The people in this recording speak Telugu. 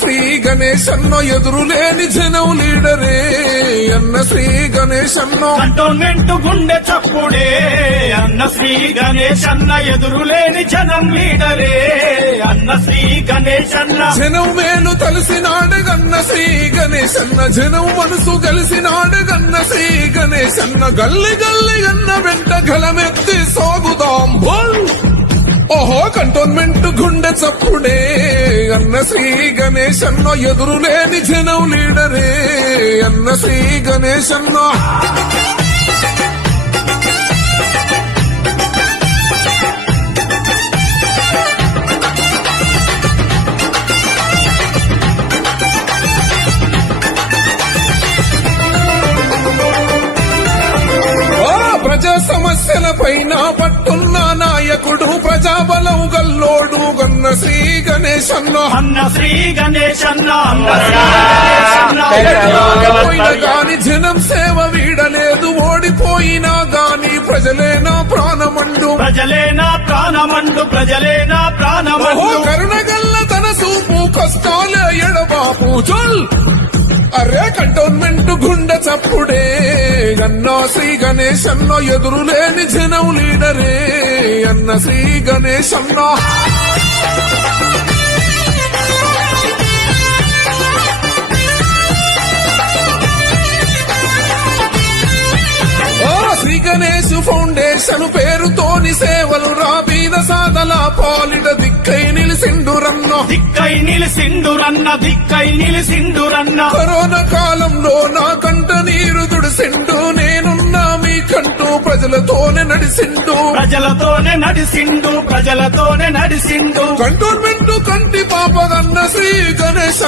శ్రీ గణేశన్నో ఎదురులేని జనం లీడరే అన్న శ్రీ గణేశన్నో కంటోన్మెంట్ గుండె చప్పుడే అన్న శ్రీ గణేశన్న ఎదురులేని జనం లీడరే అన్న శ్రీ గణేశన్న జనం మేలు తలసినాడగన్న శ్రీ గణేశన్న జనం మనసు కలిసినాడగన్న శ్రీ గణేశన్న గల్లి గల్లి అన్న వెంట గలమెత్తి సాగుదాం బోల్ ఓహో కంటోన్మెంట్ గుండె చప్పుడే అన్న శ్రీ గణేశన్నో ఎదురులేని జనం లీడరే అన్న శ్రీ గణేశన్నో ప్రజా సమస్యల పైన పట్టున్న నాయకుడు ప్రజాబలం గల్లోడు గన్న శ్రీ గణేశన్న అన్న శ్రీ గణేశన్న పోయినా గాని జనం సేవ వీడలేదు ఓడిపోయినా గాని ప్రజలేనా ప్రాణమండు ప్రజలేనా ప్రాణమండు ప్రజలేనా ప్రాణమండు కరుణగల్ల తన సూపు కష్టాలే ఎడబాపు చల్ అరే కంటోన్మెంట్ గుండె చప్పుడే అన్న శ్రీ గణేశన్న ఎదురులేని జనం లీడరే అన్న శ్రీ గణేశన్న శ్రీ గణేశ్ ఫౌండేషన్ పేరుతోని సేవలు రాబీద సాధల పాలిట దిక్కై నిలిసిండురన్న దిక్కై నిలిసిండురన్న దిక్కై నిలిసిండురన్న కరోనా కాలంలో నా కంట నీరు దుడిసిండు నేనున్నా మీకంటూ ప్రజలతోనే నడిసిండు ప్రజలతోనే నడిసిండు ప్రజలతోనే నడిసిండు కంటోన్మెంట్ కంటి పాపగన్న శ్రీ గణేశ్